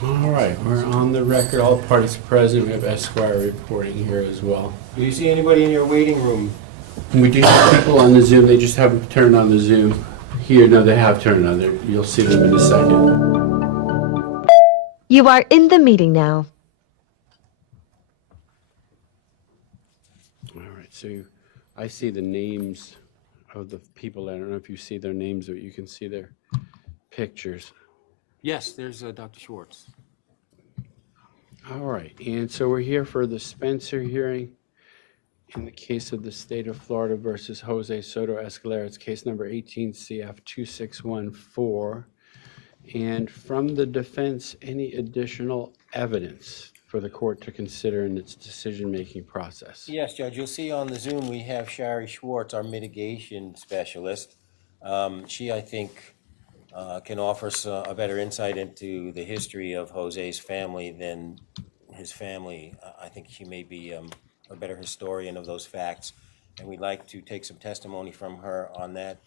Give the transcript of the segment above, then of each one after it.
All right, we're on the record. All parties present. We have Esquire reporting here as well. Do you see anybody in your waiting room? We do have people on the Zoom. They just haven't turned on the Zoom. Here, no, they have turned on. You'll see them in a second. You are in the meeting now. All right, so I see the names of the people. I don't know if you see their names, but you can see their pictures. Yes, there's Dr. Schwartz. All right, and so we're here for the Spencer hearing in the case of the state of Florida versus Jose Soto-Escalera. It's case number 18 CF 2614. And from the defense, any additional evidence for the court to consider in its decision-making process? Yes, Judge, you'll see on the Zoom we have Shari Schwartz, our mitigation specialist. She, I think, can offer us a better insight into the history of Jose's family than his family. I think she may be a better historian of those facts, and we'd like to take some testimony from her on that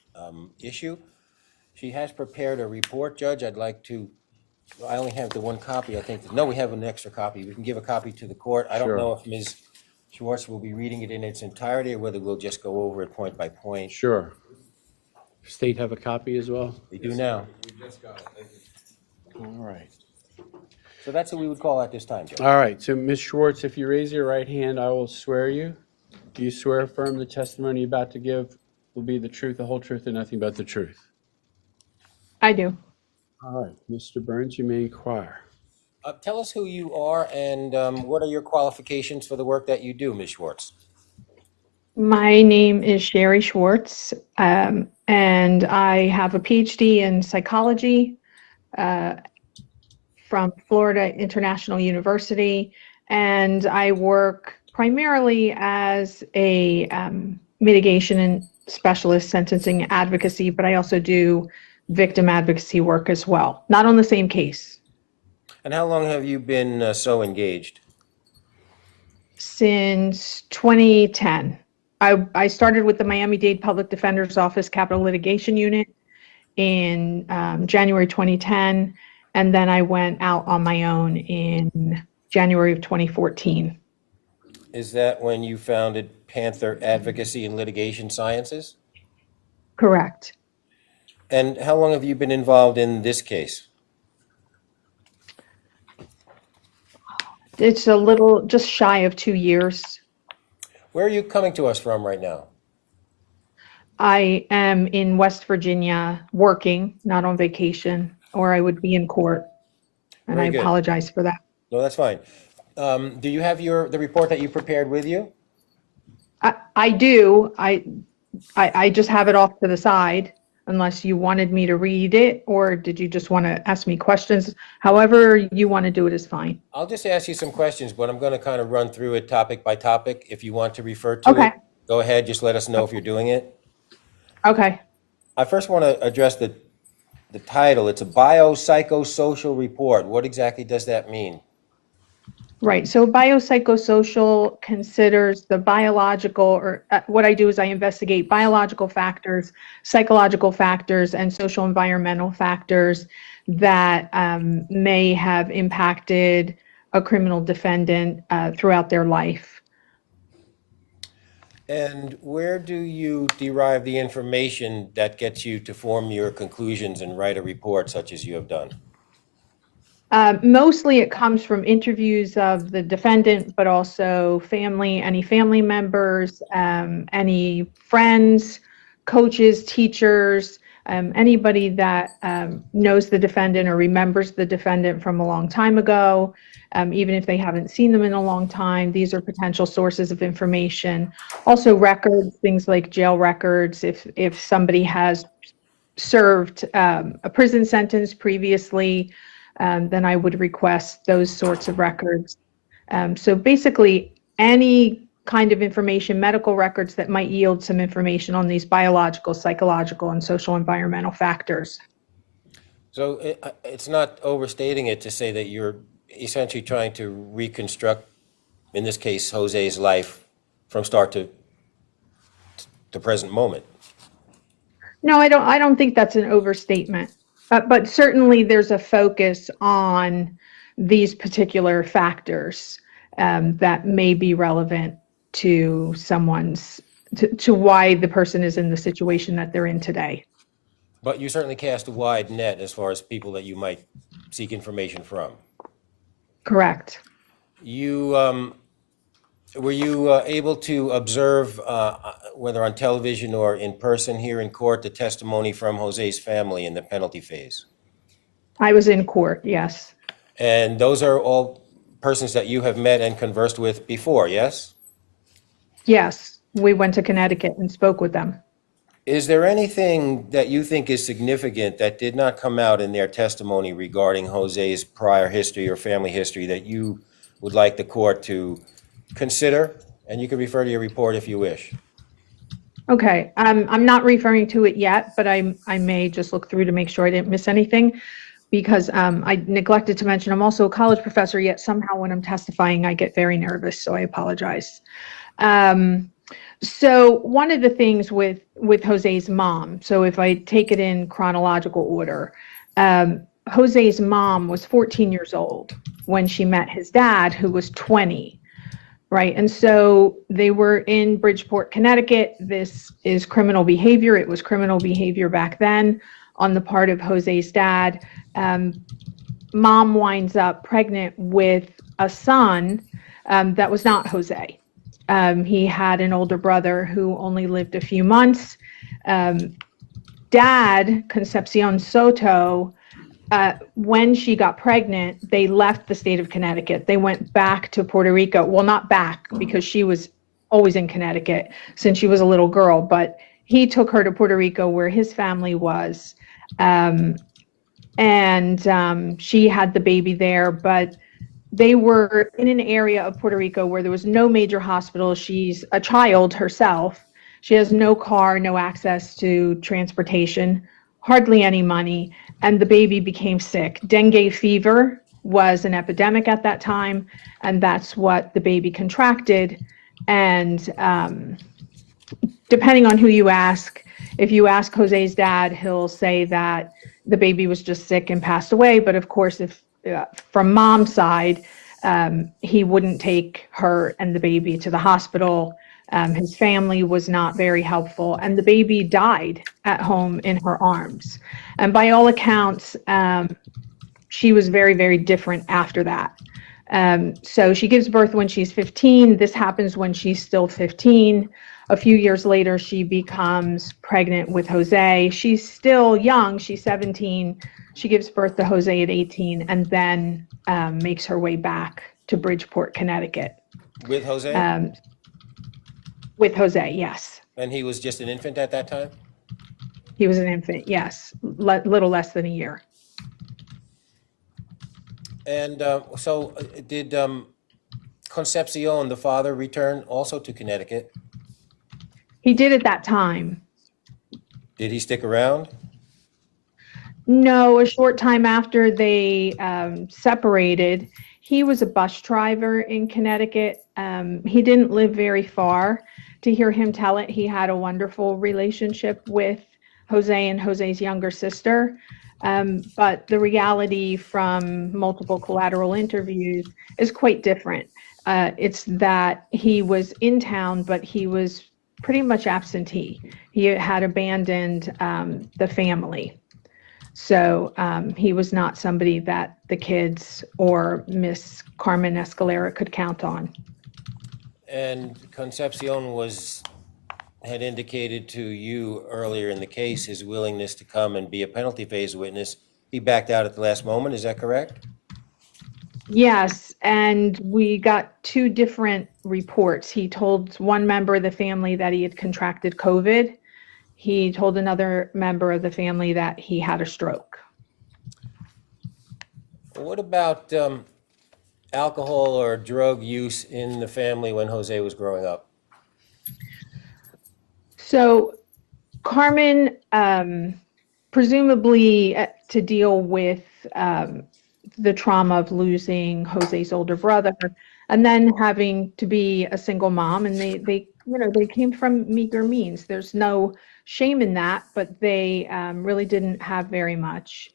issue. She has prepared a report, Judge. I'd like to, I only have the one copy, I think. No, we have an extra copy. We can give a copy to the court. I don't know if Ms. Schwartz will be reading it in its entirety or whether we'll just go over it point by point. Sure. State have a copy as well? We do now. We just got it. Thank you. All right. So that's what we would call at this time, Judge. All right, so Ms. Schwartz, if you raise your right hand, I will swear you. Do you swear affirm the testimony you're about to give will be the truth, the whole truth, and nothing but the truth? I do. All right, Mr. Burns, you may inquire. Tell us who you are and what are your qualifications for the work that you do, Ms. Schwartz? My name is Shari Schwartz, and I have a PhD in psychology from Florida International University, and I work primarily as a mitigation and specialist sentencing advocacy, but I also do victim advocacy work as well, not on the same case. And how long have you been so engaged? Since 2010. I started with the Miami-Dade Public Defender's Office Capital Litigation Unit in January 2010, and then I went out on my own in January of 2014. Is that when you founded Panther Advocacy and Litigation Sciences? Correct. And how long have you been involved in this case? It's a little, just shy of 2 years. Where are you coming to us from right now? I am in West Virginia working, not on vacation, or I would be in court. And Very I good. apologize for that. No, that's fine. Do you have the report that you prepared with you? I do. I just have it off to the side, unless you wanted me to read it, or did you just want to ask me questions? However you want to do it is fine. I'll just ask you some questions, but I'm going to kind of run through it topic by topic. If you want to refer to it, go ahead. Just let us know if you're doing it. Okay. I first want to address the title. It's a biopsychosocial report. What exactly does that mean? Right. So biopsychosocial considers the biological, or what I do is I investigate biological factors, psychological factors, and social environmental factors that may have impacted a criminal defendant throughout their life. And where do you derive the information that gets you to form your conclusions and write a report such as you have done? Mostly it comes from interviews of the defendant, but also family, any family members, any friends, coaches, teachers, Anybody that knows the defendant or remembers the defendant from a long time ago, even if they haven't seen them in a long time, these are potential sources of information. Also records, things like jail records, if somebody has served a prison sentence previously, then I would request those sorts of records. So basically, any kind of information, medical records that might yield some information on these biological, psychological, and social environmental factors. So it's not overstating it to say that you're essentially trying to reconstruct, in this case, Jose's life from start to present moment. No, I don't think that's an overstatement. But certainly there's a focus on these particular factors that may be relevant to to why the person is in the situation that they're in today. But you certainly cast a wide net as far as people that you might seek information from. Correct. Were you able to observe, whether on television or in person here in court, the testimony from Jose's family in the penalty phase? I was in court, yes. And those are all persons that you have met and conversed with before, yes? Yes, we went to Connecticut and spoke with them. Is there anything that you think is significant that did not come out in their testimony regarding Jose's prior history or family history that you would like the court to consider? And you can refer to your report if you wish. Okay, I'm not referring to it yet, but I may just look through to make sure I didn't miss anything, because I neglected to mention I'm also a college professor, yet somehow when I'm testifying I get very nervous, so I apologize. So one of the things with Jose's mom, so if I take it in chronological order, Jose's mom was 14 years old when she met his dad, who was 20, right? And so they were in Bridgeport, Connecticut. This is criminal behavior. It was criminal behavior back then on the part of Jose's dad. Mom winds up pregnant with a son that was not Jose. He had an older brother who only lived a few months. Dad, Concepcion Soto, when she got pregnant, they left the state of Connecticut. They went back to Puerto Rico. Well, not back, because she was always in Connecticut since she was a little girl, but he took her to Puerto Rico where his family was. She had the baby there, but they were in an area of Puerto Rico where there was no major hospital. She's a child herself. She has no car, no access to transportation, hardly any money, and the baby became sick. Dengue fever was an epidemic at that time, and that's what the baby contracted. And depending on who you ask, if you ask Jose's dad, he'll say that the baby was just sick and passed away. But of course, if from mom's side, he wouldn't take her and the baby to the hospital. His family was not very helpful, and the baby died at home in her arms. And by all accounts, she was very, very different after that. So she gives birth when she's 15. This happens when she's still 15. A few years later, she becomes pregnant with Jose. She's still young. She's 17. She gives birth to Jose at 18 and then makes her way back to Bridgeport, Connecticut. With Jose? With Jose, yes. And he was just an infant at that time? He was an infant, yes. Little less than a year. And so did Concepcion, the father, return also to Connecticut? He did at that time. Did he stick around? No, a short time after they separated, he was a bus driver in Connecticut. He didn't live very far. To hear him tell it, he had a wonderful relationship with Jose and Jose's younger sister. But the reality from multiple collateral interviews is quite different. It's that he was in town, but he was pretty much absentee. He had abandoned the family. So he was not somebody that the kids or Miss Carmen Escalera could count on. And Concepcion was had indicated to you earlier in the case his willingness to come and be a penalty phase witness. He backed out at the last moment, is that correct? Yes, and we got two different reports. He told one member of the family that he had contracted COVID. He told another member of the family that he had a stroke. What about alcohol or drug use in the family when Jose was growing up? So Carmen, presumably to deal with the trauma of losing Jose's older brother, and then having to be a single mom, and they came from meager means. There's no shame in that, but they really didn't have very much.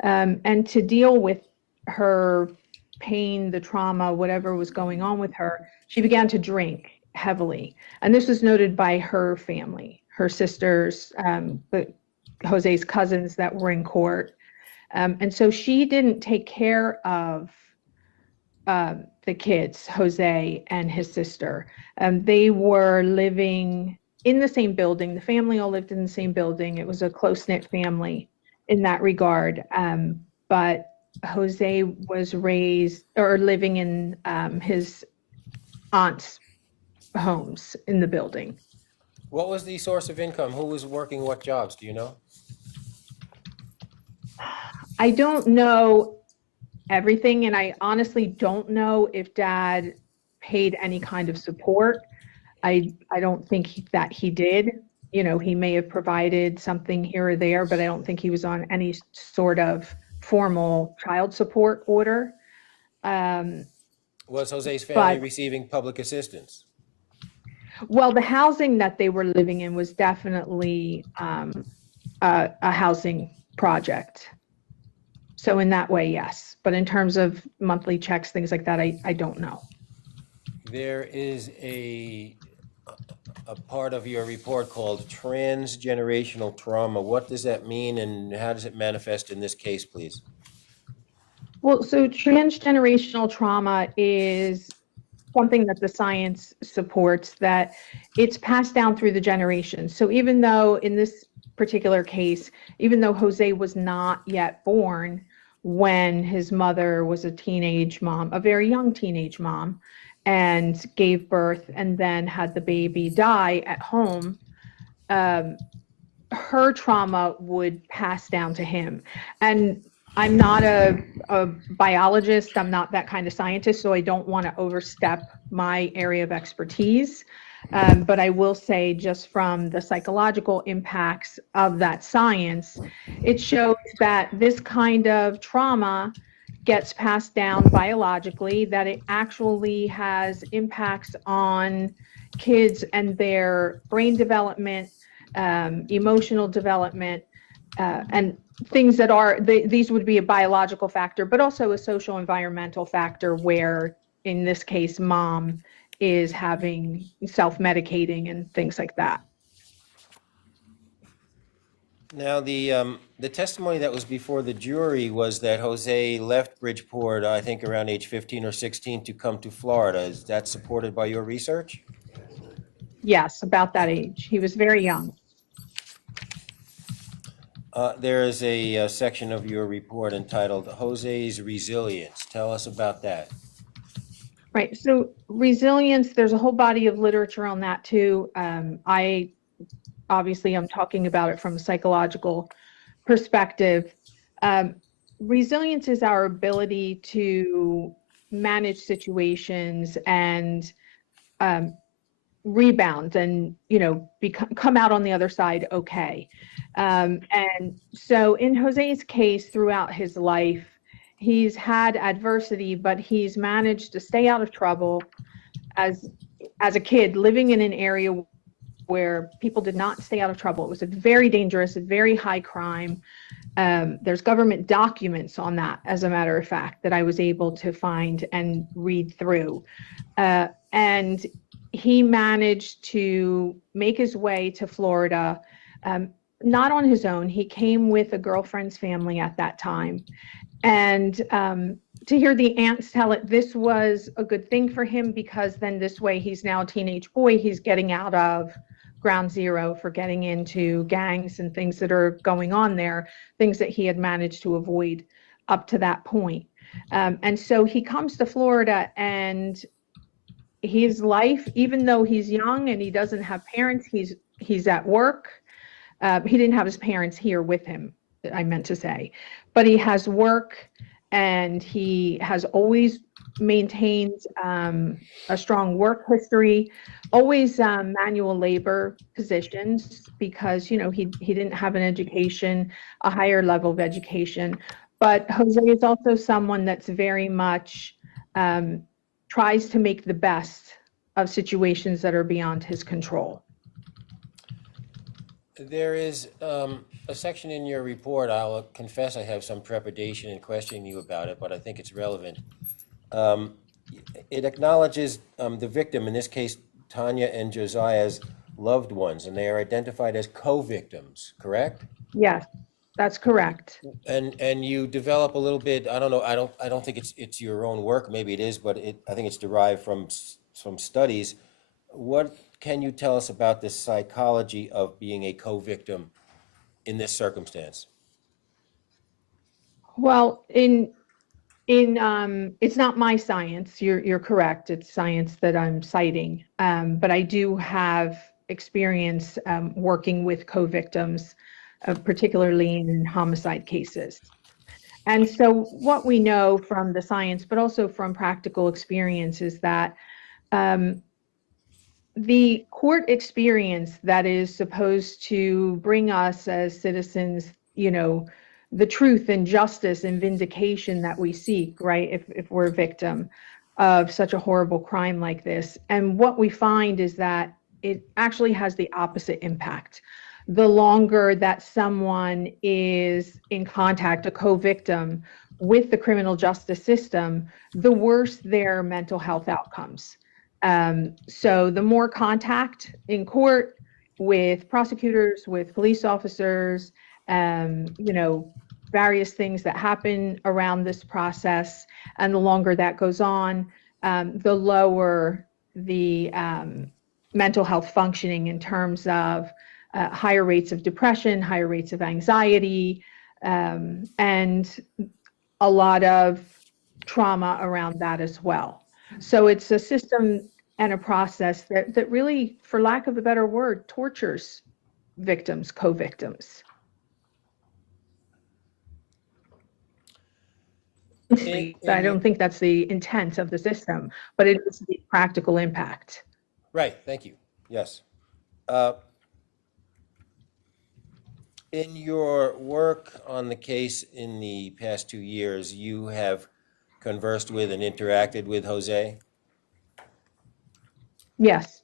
And to deal with her pain, the trauma, whatever was going on with her, she began to drink heavily. And this was noted by her family, her sisters, Jose's cousins that were in court. And so she didn't take care of the kids, Jose and his sister. They were living in the same building. The family all lived in the same building. It was a close-knit family in that regard. But Jose was raised or living in his aunt's homes in the building. What was the source of income? Who was working what jobs? Do you know? I don't know everything, and I honestly don't know if Dad paid any kind of support. I don't think that he did. You know, he may have provided something here or there, but I don't think he was on any sort of formal child support order. Was Jose's family But- receiving public assistance? Well, the housing that they were living in was definitely a housing project. So in that way, yes. But in terms of monthly checks, things like that, I don't know. There is a part of your report called transgenerational trauma. What does that mean and how does it manifest in this case, please? Well, so transgenerational trauma is something that the science supports, that it's passed down through the generations. So even though in this particular case, even though Jose was not yet born when his mother was a teenage mom, a very young teenage mom, and gave birth and then had the baby die at home, her trauma would pass down to him. And I'm not a biologist, I'm not that kind of scientist, so I don't want to overstep my area of expertise. But I will say, just from the psychological impacts of that science, it shows that this kind of trauma gets passed down biologically, that it actually has impacts on kids and their brain development, emotional development, and things that are, these would be a biological factor, but also a social environmental factor where, in this case, mom is having self-medicating and things like that. Now, the testimony that was before the jury was that Jose left Bridgeport, I think around age 15 or 16, to come to Florida. Is that supported by your research? Yes, about that age. He was very young. There is a section of your report entitled Jose's Resilience. Tell us about that. Right. So resilience, there's a whole body of literature on that too. Obviously, I'm talking about it from a psychological perspective. Resilience is our ability to manage situations and rebound and, come out on the other side okay. And so in Jose's case, throughout his life, he's had adversity, but he's managed to stay out of trouble as a kid living in an area where people did not stay out of trouble. It was a very dangerous, very high crime. There's government documents on that, as a matter of fact, that I was able to find and read through. And he managed to make his way to Florida, not on his own. He came with a girlfriend's family at that time. And to hear the aunts tell it, this was a good thing for him, because then this way he's now a teenage boy. He's getting out of ground zero for getting into gangs and things that are going on there, things that he had managed to avoid up to that point. And so he comes to Florida, and his life, even though he's young and he doesn't have parents, he's at work. He didn't have his parents here with him, I meant to say, but he has work, and he has always maintained a strong work history, always manual labor positions, because he didn't have an education, a higher level of education. But Jose is also someone that's very much tries to make the best of situations that are beyond his control. There is a section in your report, I'll confess I have some trepidation in questioning you about it, but I think it's relevant. It acknowledges the victim, in this case, Tania and Josiah's loved ones, and they are identified as co-victims, correct? Yes, that's correct. And you develop a little bit, I don't know, I don't think it's your own work, maybe it is, but I think it's derived from studies. What can you tell us about the psychology of being a co-victim in this circumstance? Well, it's not my science. You're correct. It's science that I'm citing. But I do have experience working with co-victims, particularly in homicide cases. And so what we know from the science, but also from practical experience, is that the court experience that is supposed to bring us as citizens, the truth and justice and vindication that we seek, right? If we're a victim of such a horrible crime like this. And what we find is that it actually has the opposite impact. The longer that someone is in contact, a co-victim, with the criminal justice system, the worse their mental health outcomes. So the more contact in court with prosecutors, with police officers, various things that happen around this process, and the longer that goes on, the lower the mental health functioning in terms of higher rates of depression, higher rates of anxiety, and a lot of trauma around that as well. So it's a system and a process that really, for lack of a better word, tortures victims, co-victims. I don't think that's the intent of the system, but it is the practical impact. Right, thank you. Yes. In your work on the case in the past 2 years, you have conversed with and interacted with Jose? Yes.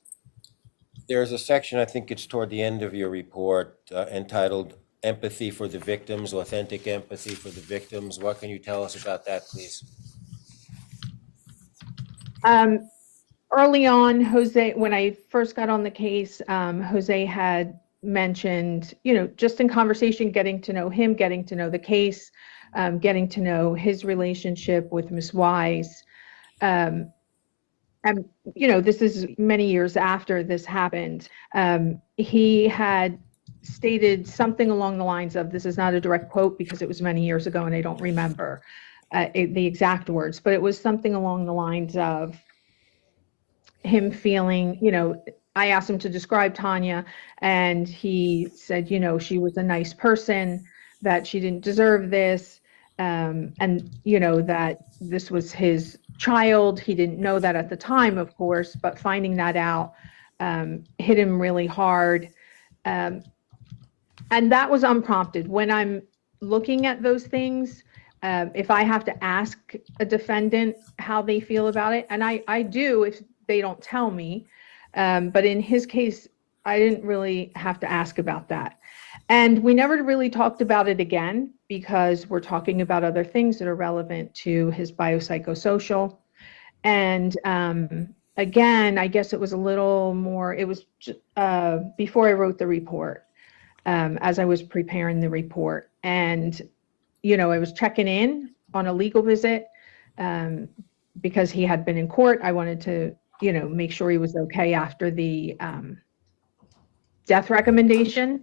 There's a section, I think it's toward the end of your report, entitled Empathy for the Victims, Authentic Empathy for the Victims. What can you tell us about that, please? Early on, Jose, when I first got on the case, Jose had mentioned, just in conversation, getting to know him, getting to know the case, getting to know his relationship with Ms. Wise. And, this is many years after this happened. He had stated something along the lines of, this is not a direct quote because it was many years ago and I don't remember the exact words, but it was something along the lines of him feeling, I asked him to describe Tania, and he said, she was a nice person, that she didn't deserve this, and, that this was his child. He didn't know that at the time, of course, but finding that out hit him really hard. And that was unprompted. When I'm looking at those things, if I have to ask a defendant how they feel about it, and I do if they don't tell me, but in his case, I didn't really have to ask about that. And we never really talked about it again because we're talking about other things that are relevant to his biopsychosocial. And again, I guess it was a little more, it was before I wrote the report, as I was preparing the report. And, I was checking in on a legal visit because he had been in court. I wanted to, make sure he was okay after the death recommendation.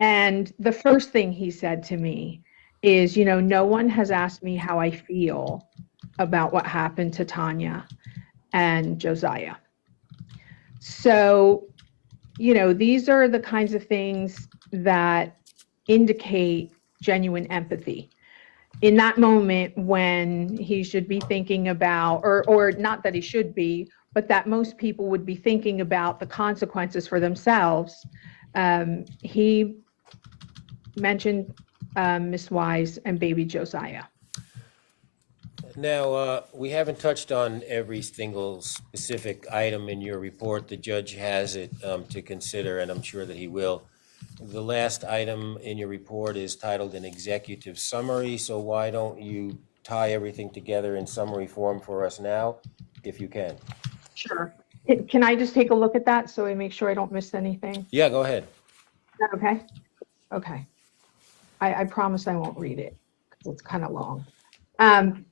And the first thing he said to me is, no one has asked me how I feel about what happened to Tanya and Josiah. So, these are the kinds of things that indicate genuine empathy in that moment when he should be thinking about, or not that he should be, but that most people would be thinking about the consequences for themselves. He mentioned Miss Wise and baby Josiah. Now, we haven't touched on every single specific item in your report. The judge has it to consider, and I'm sure that he will. The last item in your report is titled an executive summary, so why don't you tie everything together in summary form for us now, if you can? Sure. Can I just take a look at that so I make sure I don't miss anything? Yeah, go ahead. Is that okay? Okay. I promise I won't read it because it's kind of long.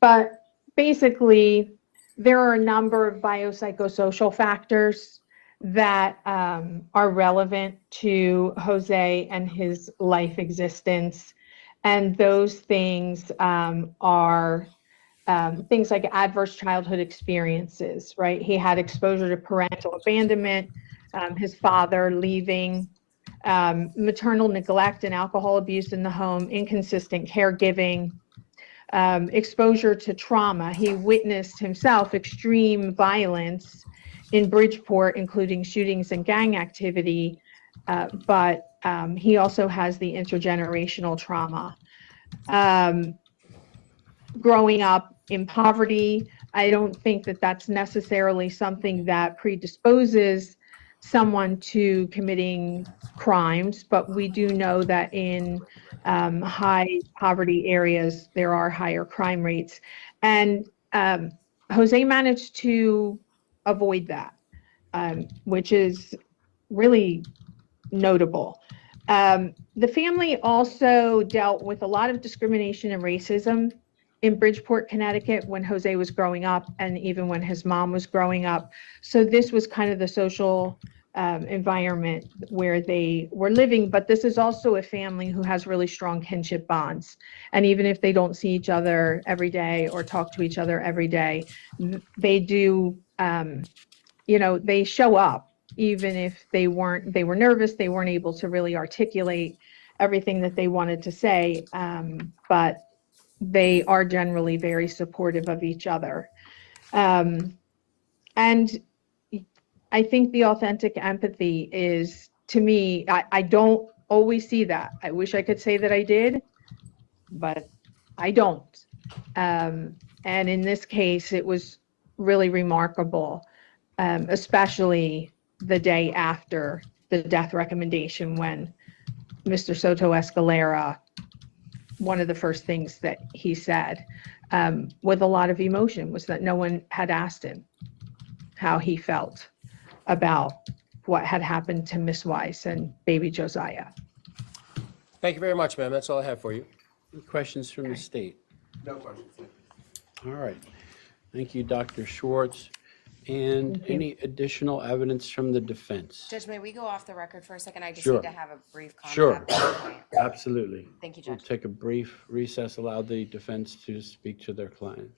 But basically, there are a number of biopsychosocial factors that are relevant to Jose and his life existence. And those things are things like adverse childhood experiences, right? He had exposure to parental abandonment, his father leaving, maternal neglect and alcohol abuse in the home, inconsistent caregiving, exposure to trauma. He witnessed himself extreme violence in Bridgeport, including shootings and gang activity, but he also has the intergenerational trauma. Growing up in poverty, I don't think that that's necessarily something that predisposes someone to committing crimes, but we do know that in high poverty areas, there are higher crime rates. And Jose managed to avoid that, which is really notable. The family also dealt with a lot of discrimination and racism in Bridgeport, Connecticut when Jose was growing up and even when his mom was growing up. So this was kind of the social environment where they were living, but this is also a family who has really strong kinship bonds. And even if they don't see each other every day or talk to each other every day, they do, they show up even if they were nervous, they weren't able to really articulate everything that they wanted to say, but they are generally very supportive of each other. And I think the authentic empathy is, to me, I don't always see that. I wish I could say that I did, but I don't. And in this case, it was really remarkable, especially the day after the death recommendation when Mr. Soto-Escalera, one of the first things that he said with a lot of emotion was that no one had asked him how he felt about what had happened to Miss Wise and baby Josiah. Thank you very much, ma'am. That's all I have for you. Any questions from the state? No questions. All right. Thank you, Dr. Schwartz. And Thank you. any additional evidence from the defense? Judge, may we go off the record for a second? I just Sure. need to have a brief contact. Sure. with the client. Absolutely. Thank you, We'll Judge. take a brief recess, allow the defense to speak to their client.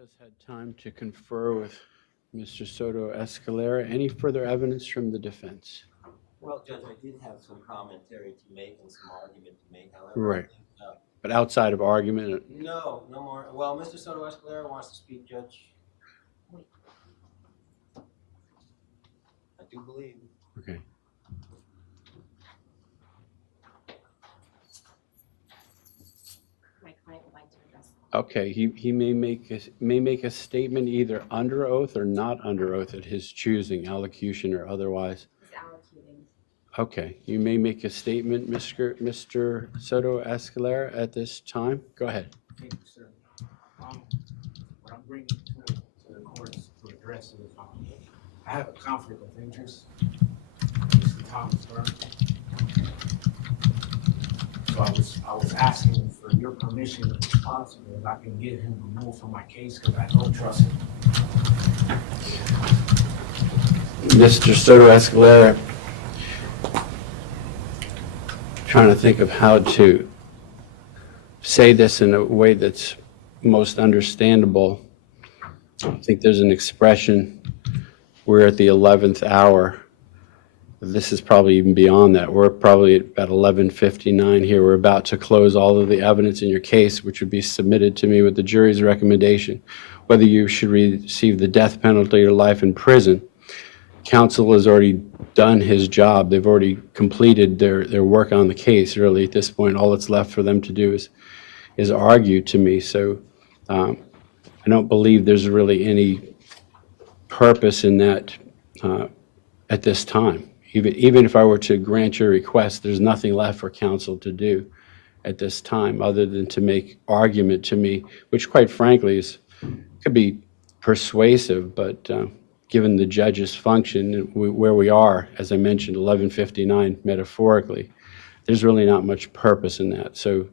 has had time to confer with Mr. Soto-Escalera. Any further evidence from the defense? Well, Judge, I did have some commentary to make and some argument to make, however. Right. But outside of argument, No more. Well, Mr. Soto-Escalera wants to speak, Judge. I do believe. okay. My client would like to address. Okay, he may make a statement either under oath or not under oath at his choosing, allocution or otherwise. He's allocating. Okay, you may make a statement, Mr. Soto-Escalera, at this time. Go ahead. Thank you, sir. What I'm bringing to the courts to address is, I have a conflict of interest. Mr. Thomas Burns. So I was asking for your permission, if possible, if I can get him removed from my case because I don't trust him. Mr. Soto-Escalera, trying to think of how to say this in a way that's most understandable. I think there's an expression, we're at the 11th hour. This is probably even beyond that. We're probably at about 11:59 here. We're about to close all of the evidence in your case, which would be submitted to me with the jury's recommendation, whether you should receive the death penalty or life in prison. Counsel has already done his job. They've already completed their work on the case. Really, at this point, all that's left for them to do is argue to me. So I don't believe there's really any purpose in that at this time. Even if I were to grant your request, there's nothing left for counsel to do at this time other than to make argument to me, which quite frankly could be persuasive, but given the judge's function, where we are, as I mentioned, 11:59 metaphorically, there's really not much purpose in that. So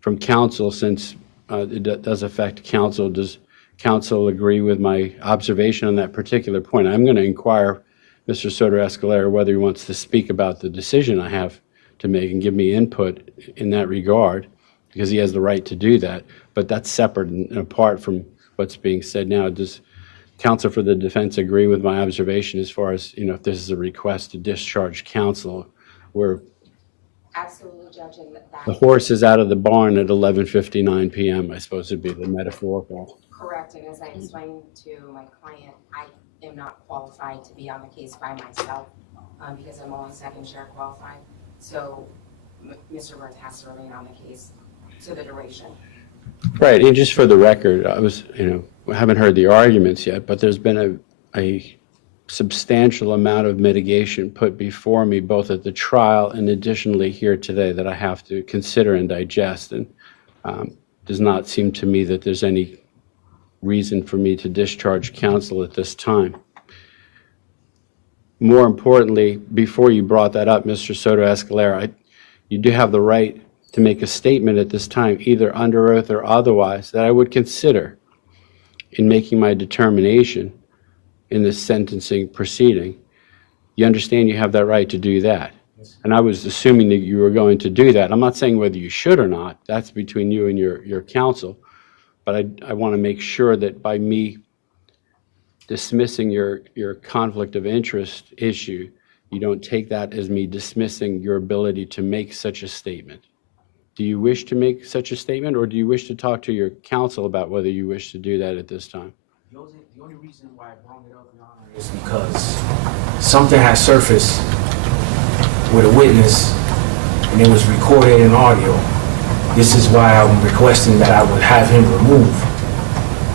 from counsel, since it does affect counsel, does counsel agree with my observation on that particular point? I'm going to inquire Mr. Soto-Escalera whether he wants to speak about the decision I have to make and give me input in that regard, because he has the right to do that. But that's separate and apart from what's being said now. Does counsel for the defense agree with my observation as far as, if this is a request to discharge counsel, where Absolutely, Judge, and the that, horse is out of the barn at 11:59 p.m., I suppose would be the metaphorical. correct, and as I explained to my client, I am not qualified to be on the case by myself, because I'm only second share qualified. So Mr. Burns has to remain on the case to the duration. Right, and just for the record, I haven't heard the arguments yet, but there's been a substantial amount of mitigation put before me, both at the trial and additionally here today, that I have to consider and digest. And does not seem to me that there's any reason for me to discharge counsel at this time. More importantly, before you brought that up, Mr. Soto-Escalera, you do have the right to make a statement at this time, either under oath or otherwise, that I would consider in making my determination in this sentencing proceeding. You understand you have that right to do that. And I was assuming that you were going to do that. I'm not saying whether you should or not. That's between you and your counsel. But I want to make sure that by me dismissing your conflict of interest issue, you don't take that as me dismissing your ability to make such a statement. Do you wish to make such a statement, or do you wish to talk to your counsel about whether you wish to do that at this time? The only reason why I brought it up, Your Honor, is because something has surfaced with a witness, and it was recorded in audio. This is why I'm requesting that I would have him removed.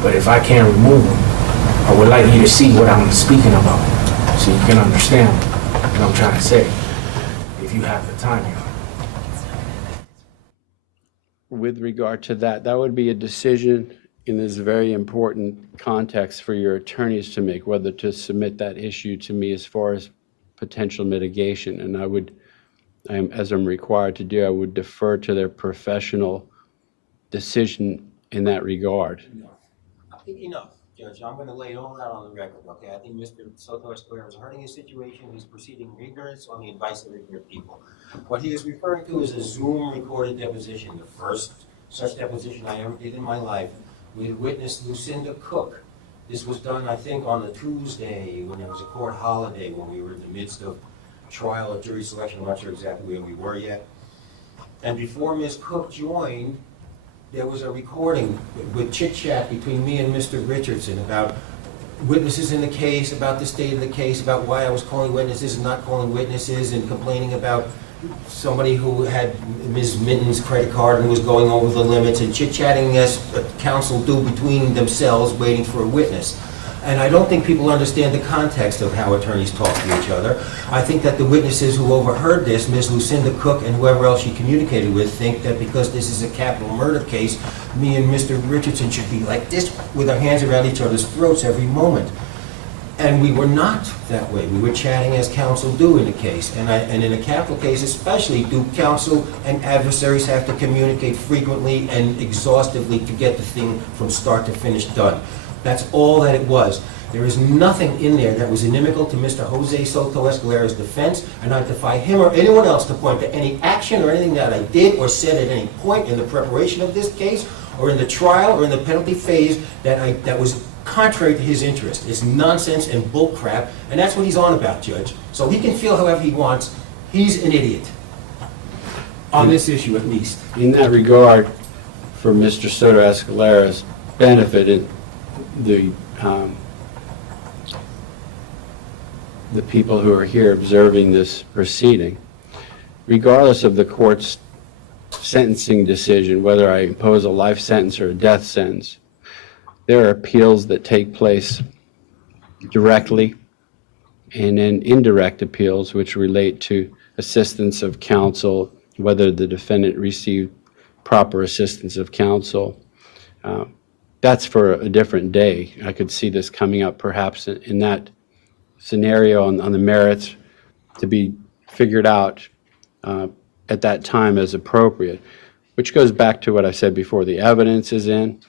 But if I can't remove him, I would like you to see what I'm speaking about, so you can understand what I'm trying to say, if you have the time, Your Honor. With regard to that, that would be a decision in this very important context for your attorneys to make, whether to submit that issue to me as far as potential mitigation. And I would, as I'm required to do, I would defer to their professional decision in that regard. I think enough, Judge. I'm going to lay it all out on the record, okay? I think Mr. Soto-Escalera is hurting his situation. He's proceeding in ignorance on the advice of ignorant people. What he is referring to is a Zoom recorded deposition, the first such deposition I ever did in my life. We had witnessed Lucinda Cook. This was done, I think, on a Tuesday when there was a court holiday, when we were in the midst of trial or jury selection. I'm not sure exactly where we were yet. And before Ms. Cook joined, there was a recording with chit-chat between me and Mr. Richardson about witnesses in the case, about the state of the case, about why I was calling witnesses and not calling witnesses, and complaining about somebody who had Ms. Minton's credit card and was going over the limits, and chit-chatting as counsel do between themselves, waiting for a witness. And I don't think people understand the context of how attorneys talk to each other. I think that the witnesses who overheard this, Ms. Lucinda Cook and whoever else she communicated with, think that because this is a capital murder case, me and Mr. Richardson should be like this with our hands around each other's throats every moment. And we were not that way. We were chatting as counsel do in a case. And in a capital case especially, do counsel and adversaries have to communicate frequently and exhaustively to get the thing from start to finish done. That's all that it was. There is nothing in there that was inimical to Mr. Jose Soto-Escalera's defense, and I defy him or anyone else to point to any action or anything that I did or said at any point in the preparation of this case, or in the trial, or in the penalty phase that was contrary to his interest. It's nonsense and bullcrap, and that's what he's on about, Judge. So he can feel however he wants. He's an idiot. On this issue, at least. In that regard, for Mr. Soto-Escalera's benefit, the people who are here observing this proceeding, regardless of the court's sentencing decision, whether I impose a life sentence or a death sentence, there are appeals that take place directly, and then indirect appeals which relate to assistance of counsel, whether the defendant received proper assistance of counsel. That's for a different day. I could see this coming up perhaps in that scenario on the merits to be figured out at that time as appropriate, which goes back to what I said before. The evidence is in,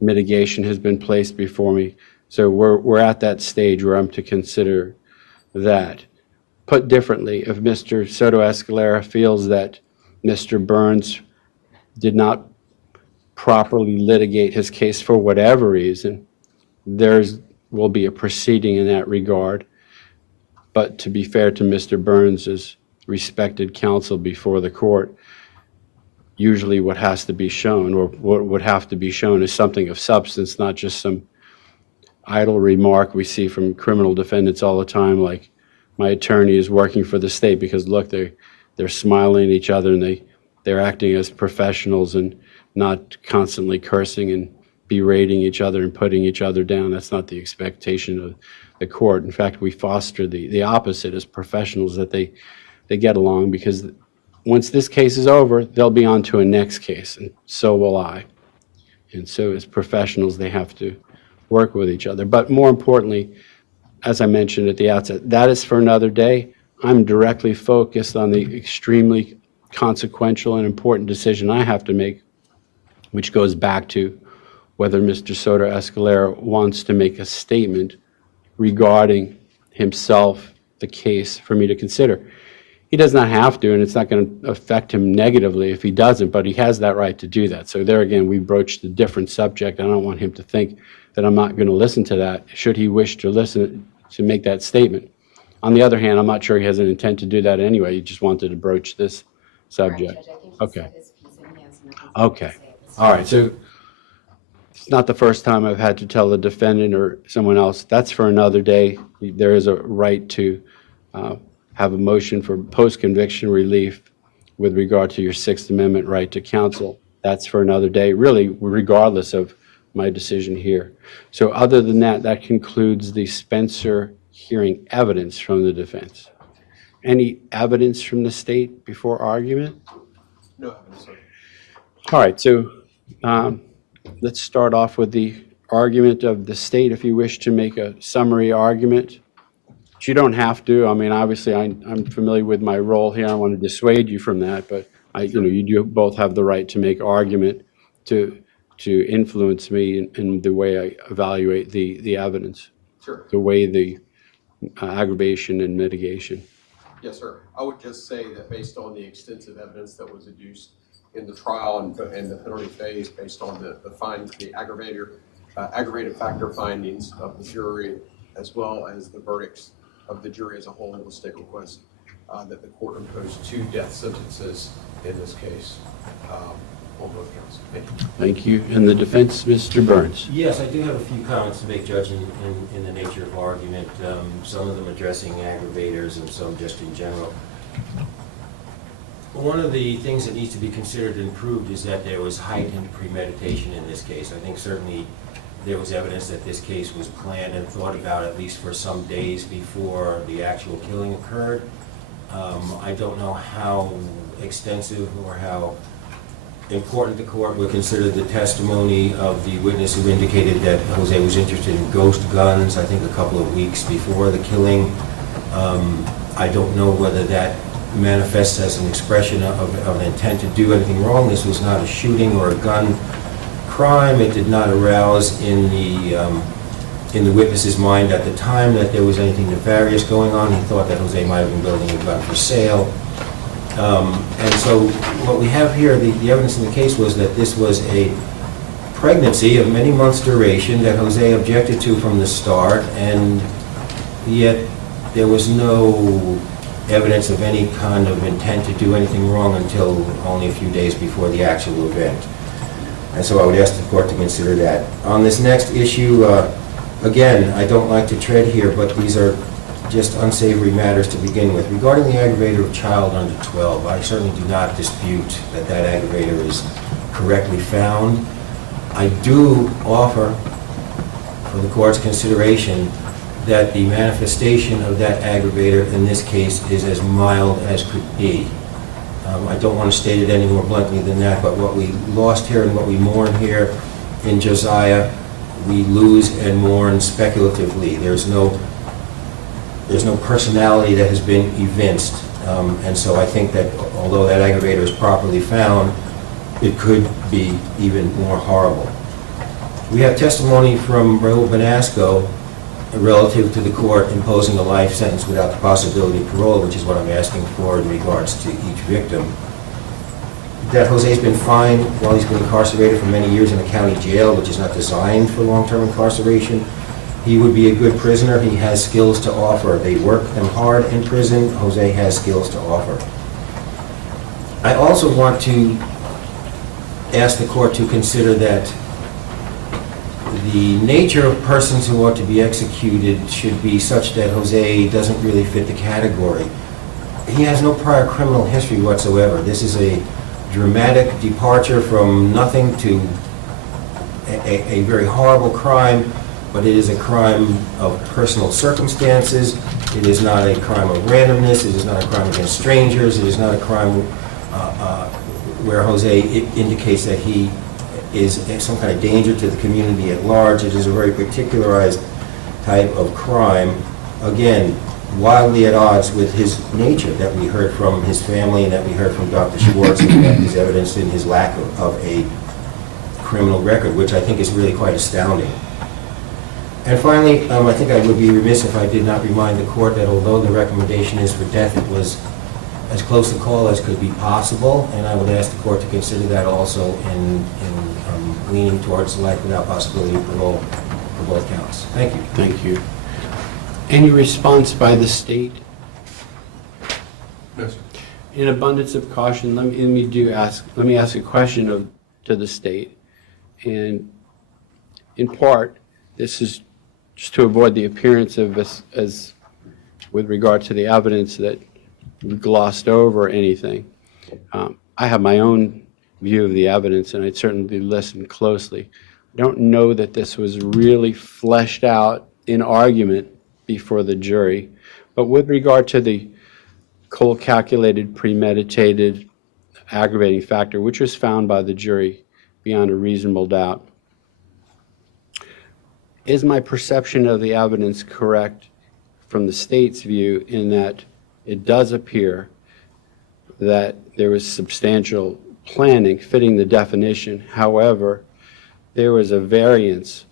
mitigation has been placed before me, so we're at that stage where I'm to consider that. Put differently, if Mr. Soto-Escalera feels that Mr. Burns did not properly litigate his case for whatever reason, will be a proceeding in that regard. But to be fair to Mr. Burns' respected counsel before the court, usually what has to be shown, or what would have to be shown, is something of substance, not just some idle remark we see from criminal defendants all the time, like, my attorney is working for the state, because look, they're smiling at each other and they're acting as professionals and not constantly cursing and berating each other and putting each other down. That's not the expectation of the court. In fact, we foster the opposite as professionals, that they get along, because once this case is over, they'll be on to a next case, and so will I. And so as professionals, they have to work with each other. But more importantly, as I mentioned at the outset, that is for another day. I'm directly focused on the extremely consequential and important decision I have to make, which goes back to whether Mr. Soto-Escalera wants to make a statement regarding himself, the case, for me to consider. He does not have to, and it's not going to affect him negatively if he doesn't, but he has that right to do that. So there again, we broached a different subject. I don't want him to think that I'm not going to listen to that, should he wish to listen to make that statement. On the other hand, I'm not sure he has an intent to do that anyway. He just wanted to broach this subject. Correct, Judge. I think Okay. he said his piece and he has nothing to Okay. say at this All time. right, so it's not the first time I've had to tell the defendant or someone else, that's for another day. There is a right to have a motion for post-conviction relief with regard to your Sixth Amendment right to counsel. That's for another day, really, regardless of my decision here. So other than that, that concludes the Spencer hearing evidence from the defense. Any evidence from the state before argument? No evidence, sir. All right, so let's start off with the argument of the state. If you wish to make a summary argument, but you don't have to. I mean, obviously, I'm familiar with my role here. I want to dissuade you from that, but you do both have the right to make argument to influence me in the way I evaluate the evidence, Sure. the way the aggravation and mitigation. Yes, sir. I would just say that based on the extensive evidence that was adduced in the trial and the penalty phase based on the aggravated factor findings of the jury, as well as the verdicts of the jury as a whole. The state requests that the court impose 2 death sentences in this case on both counts. Thank you. Thank you. And the defense, Mr. Burns. Yes, I do have a few comments to make, Judge, in the nature of argument, some of them addressing aggravators and some just in general. One of the things that needs to be considered and proved is that there was heightened premeditation in this case. I think certainly there was evidence that this case was planned and thought about at least for some days before the actual killing occurred. I don't know how extensive or how important the court would consider the testimony of the witness who indicated that Jose was interested in ghost guns, I think a couple of weeks before the killing. I don't know whether that manifests as an expression of an intent to do anything wrong. This was not a shooting or a gun crime. It did not arouse in the witness's mind at the time that there was anything nefarious going on. He thought that Jose might have been building a gun for sale. And so what we have here, the evidence in the case was that this was a pregnancy of many months' duration that Jose objected to from the start, and yet there was no evidence of any kind of intent to do anything wrong until only a few days before the actual event. And so I would ask the court to consider that. On this next issue, again, I don't like to tread here, but these are just unsavory matters to begin with. Regarding the aggravator of child under 12, I certainly do not dispute that that aggravator is correctly found. I do offer for the court's consideration that the manifestation of that aggravator in this case is as mild as could be. I don't want to state it any more bluntly than that, but what we lost here and what we mourn here in Josiah, we lose and mourn speculatively. There's no personality that has been evinced. And so I think that although that aggravator is properly found, it could be even more horrible. We have testimony from Raul Benasco relative to the court imposing a life sentence without the possibility of parole, which is what I'm asking for in regards to each victim. That Jose's been fined while he's been incarcerated for many years in a county jail, which is not designed for long-term incarceration. He would be a good prisoner. He has skills to offer. They work them hard in prison. Jose has skills to offer. I also want to ask the court to consider that the nature of persons who ought to be executed should be such that Jose doesn't really fit the category. He has no prior criminal history whatsoever. This is a dramatic departure from nothing to a very horrible crime, but it is a crime of personal circumstances. It is not a crime of randomness. It is not a crime against strangers. It is not a crime where Jose indicates that he is some kind of danger to the community at large. It is a very particularized type of crime, again, wildly at odds with his nature that we heard from his family and that we heard from Dr. Schwartz, and that is evidenced in his lack of a criminal record, which I think is really quite astounding. And finally, I think I would be remiss if I did not remind the court that although the recommendation is for death, it was as close a call as could be possible, and I would ask the court to consider that also in leaning towards life without possibility of parole for both counts. Thank you. Thank you. Any response by the state? No, sir. In abundance of caution, let me ask a question to the state, and in part, this is just to avoid the appearance of us as with regard to the evidence that we glossed over anything. I have my own view of the evidence, and I'd certainly listen closely. I don't know that this was really fleshed out in argument before the jury, but with regard to the cold calculated, premeditated, aggravating factor, which was found by the jury beyond a reasonable doubt, is my perception of the evidence correct from the state's view in that it does appear that there was substantial planning fitting the definition? However, there was a variance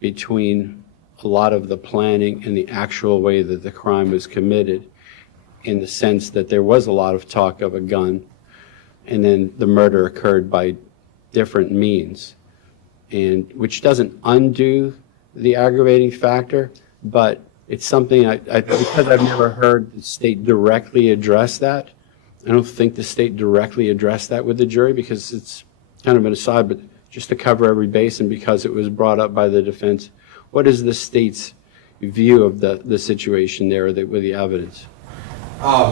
between a lot of the planning and the actual way that the crime was committed, in the sense that there was a lot of talk of a gun. and then the murder occurred by different means, and which doesn't undo the aggravating factor, but it's something because I've never heard the state directly address that. I don't think the state directly addressed that with the jury because it's kind of an aside, but just to cover every base and because it was brought up by the defense, what is the state's view of the situation there with the evidence?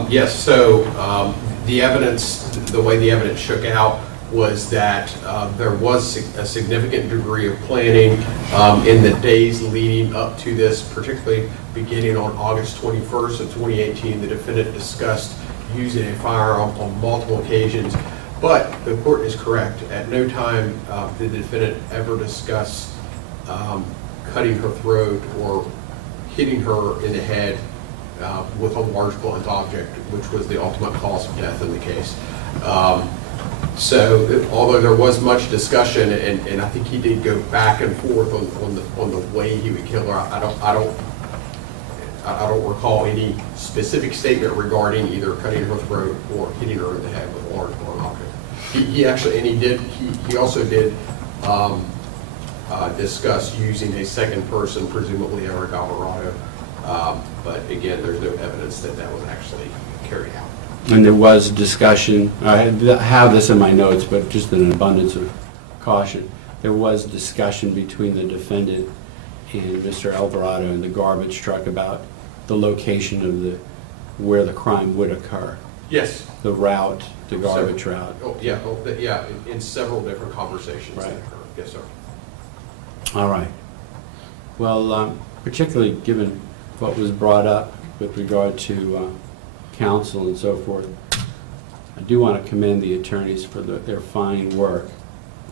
Yes, so the evidence, the way the evidence shook out was that there was a significant degree of planning in the days leading up to this, particularly beginning on August 21st of 2018. The defendant discussed using a firearm on multiple occasions, but the court is correct. At no time did the defendant ever discuss cutting her throat or hitting her in the head with a large blunt object, which was the ultimate cause of death in the case. So although there was much discussion, and I think he did go back and forth on the way he would kill her, I don't recall any specific statement regarding either cutting her throat or hitting her in the head with a large blunt object. He actually, and he also did discuss using a second person, presumably Eric Alvarado. But again, there's no evidence that that was actually carried out. And there was discussion, I have this in my notes, but just in an abundance of caution, there was discussion between the defendant and Mr. Alvarado in the garbage truck about the location of where the crime would occur, Yes. the route, the garbage route. Oh, yeah, in several different conversations that Right. occurred. Yes, sir. All right. Well, particularly given what was brought up with regard to counsel and so forth, I do want to commend the attorneys for their fine work.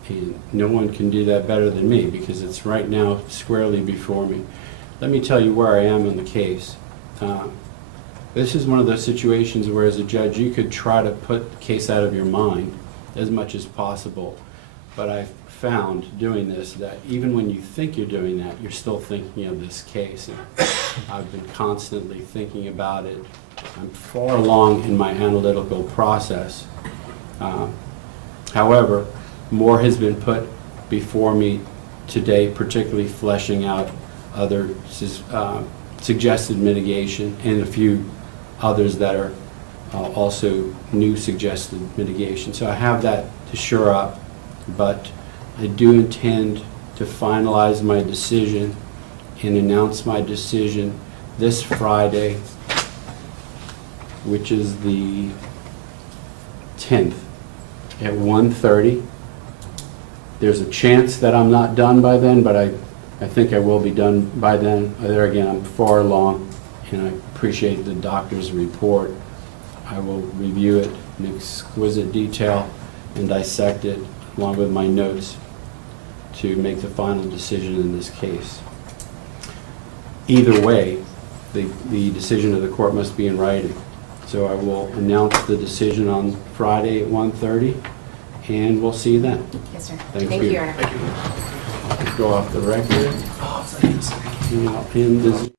And no one can do that better than me because it's right now squarely before me. Let me tell you where I am in the case. This is one of those situations where as a judge you could try to put the case out of your mind as much as possible. But I've found doing this that even when you think you're doing that, you're still thinking of this case. And I've been constantly thinking about it. I'm far along in my analytical process. However, more has been put before me today, particularly fleshing out other suggested mitigation and a few others that are also new suggested mitigation. So I have that to shore up, but I do intend to finalize my decision and announce my decision this Friday, which is the 10th at 1:30. There's a chance that I'm not done by then, but I think I will be done by then. There again, I'm far along, and I appreciate the doctor's report. I will review it in exquisite detail and dissect it along with my notes to make the final decision in this case. Either way, the decision of the court must be in writing. So I will announce the decision on Friday at 1:30, and we'll see you then. Yes, sir. Thank Thank you. you, Your Honor. Go off the record. And I'll end this.